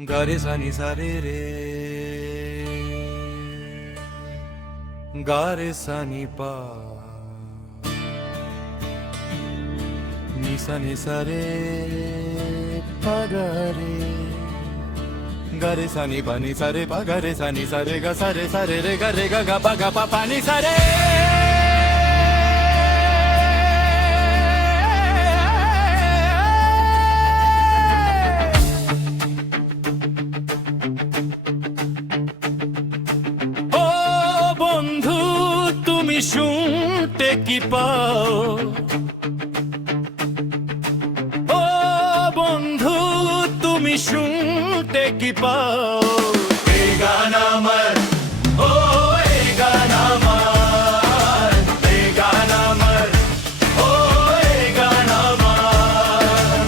গারে সানি সারে রে গারে সানি পা নিসা নিসারে পাগারে গারে সানি পানি সারে পাগারে সানি সারে গা সারে সারে রে গারে গা গা পা গা পা পানি সারে শুনতে কি পাও ও বন্ধু তুমি শুনতে কি পাও এই গান আমার ও এই গান আমার এই গান আমার ও এই গান আমার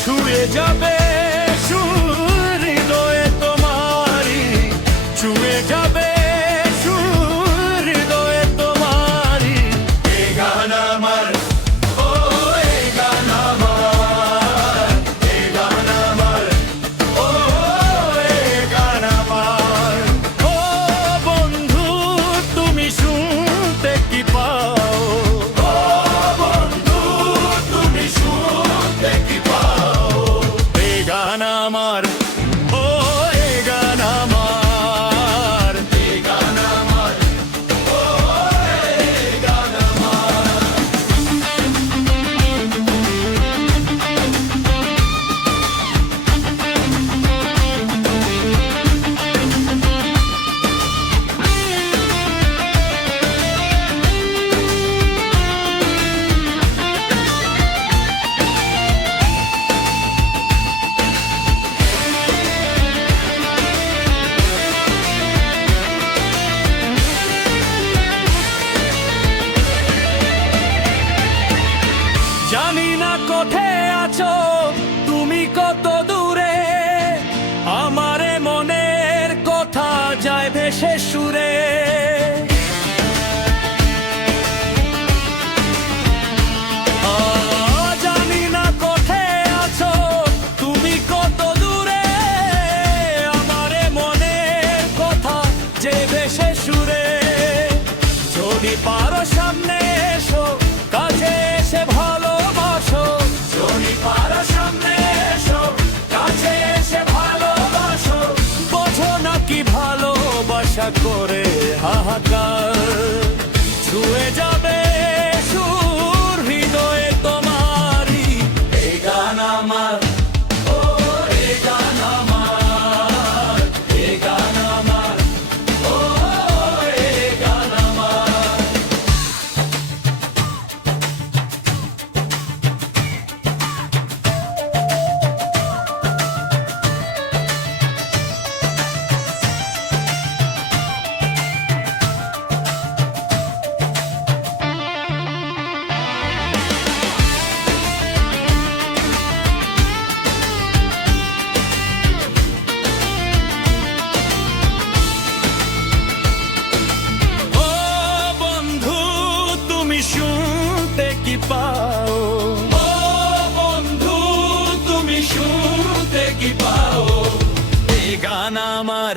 ছুঁয়ে যাবে সুর হৃদয়ে তোমারি ছুঁয়ে যাবে জানি না কোথায় আছো তুমি কত দূরে আমারে মনের কথা যায় ভেসে সুরে জানি না কোথায় আছো তুমি কত দূরে আমারে মনের কথা যে ভেসে সুরে যদি পারো সামনে এসো কাছে এসে ভালো করে হাহাকার ছুঁয়ে যাবে সুর হৃদয়ে তোমারি এই গান আমার ও এই গান আমার এই গান আমার ও এই গান আমার শুনতে কি পাও ও বন্ধু তুমি শুনতে কি পাও এই গান আমার